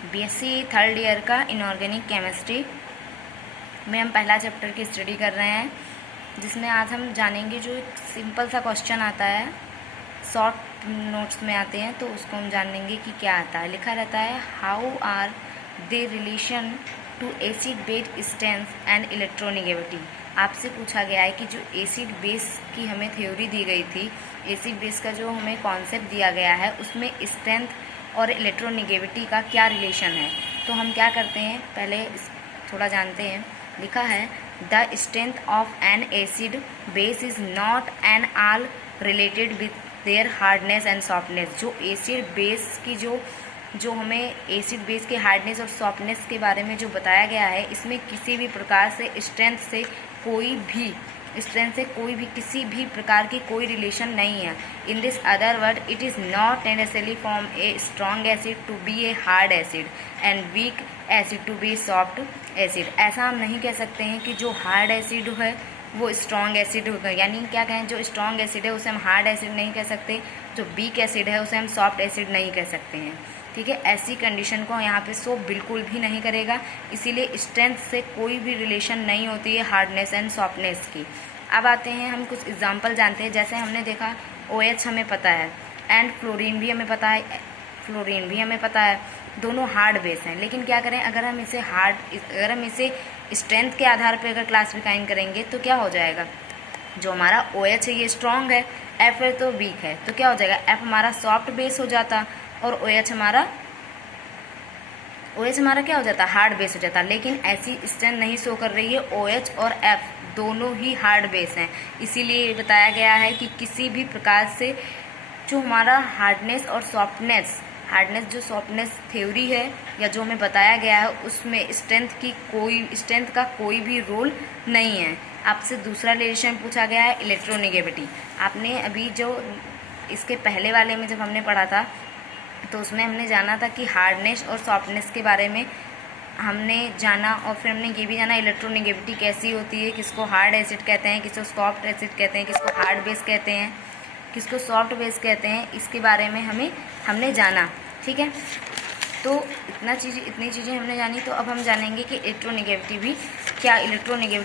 BSc third year का inorganic chemistry में हम पहला चैप्टर की स्टडी कर रहे हैं, जिसमें आज हम जानेंगे जो एक सिंपल सा क्वेश्चन आता है, शॉर्ट नोट्स में आते हैं, तो उसको हम जानेंगे कि क्या आता है। लिखा रहता है how are they relation to acid base strength and electronegativity. आपसे पूछा गया है कि जो एसिड बेस की हमें थ्योरी दी गई थी, एसिड बेस का जो हमें कॉन्सेप्ट दिया गया है, उसमें स्ट्रेंथ और इलेक्ट्रोनेगेटिविटी का क्या रिलेशन है। तो हम क्या करते हैं, पहले थोड़ा जानते हैं। लिखा है the strength of N acid base is not an all related with their hardness and softness. जो एसिड बेस की जो हमें एसिड बेस के हार्डनेस और सॉफ्टनेस के बारे में जो बताया गया है, इसमें किसी भी प्रकार से स्ट्रेंथ से कोई भी किसी भी प्रकार की कोई रिलेशन नहीं है। In this other word it is not necessarily from a strong acid to be a hard acid and weak acid to be soft acid. ऐसा हम नहीं कह सकते हैं कि जो हार्ड एसिड है वो स्ट्रॉन्ग एसिड होगा, यानी क्या कहें, जो स्ट्रॉन्ग एसिड है उसे हम हार्ड एसिड नहीं कह सकते, जो वीक एसिड है उसे हम सॉफ्ट एसिड नहीं कह सकते हैं। ठीक है, ऐसी कंडीशन को यहाँ पे शो बिल्कुल भी नहीं करेगा, इसीलिए स्ट्रेंथ से कोई भी रिलेशन नहीं होती है हार्डनेस एंड सॉफ्टनेस की। अब आते हैं, हम कुछ एग्जांपल जानते हैं। जैसे हमने देखा OH हमें पता है एंड फ्लोरीन भी हमें पता है, दोनों हार्ड बेस हैं। लेकिन क्या करें, अगर हम इसे स्ट्रेंथ के आधार पर अगर क्लासिफाइन करेंगे तो क्या हो जाएगा, जो हमारा OH है ये स्ट्रॉन्ग है, F है तो वीक है, तो क्या हो जाएगा, F हमारा सॉफ्ट बेस हो जाता और OH हमारा क्या हो जाता, हार्ड बेस हो जाता। लेकिन ऐसी स्ट्रेंथ नहीं शो कर रही है, OH और F दोनों ही हार्ड बेस हैं। इसीलिए बताया गया है कि किसी भी प्रकार से जो हमारा हार्डनेस जो सॉफ्टनेस थ्योरी है या जो हमें बताया गया है, उसमें स्ट्रेंथ का कोई भी रोल नहीं है। आपसे दूसरा रिलेशन पूछा गया है इलेक्ट्रोनेगेटिविटी। आपने अभी जो इसके पहले वाले में जब हमने पढ़ा था, तो उसमें हमने जाना था कि हार्डनेस और सॉफ्टनेस के बारे में हमने जाना, और फिर हमने ये भी जाना इलेक्ट्रोनेगेटिविटी कैसी होती है, किसको हार्ड एसिड कहते हैं, किसको सॉफ्ट एसिड कहते हैं, किसको हार्ड बेस कहते हैं, किसको सॉफ्ट बेस कहते हैं, इसके बारे में हमने जाना। ठीक है, तो इतनी चीज़ें हमने जानी। तो अब हम जानेंगे कि इलेक्ट्रोनेगेटिविटी भी क्या, इलेक्ट्रोनेगेटिविटी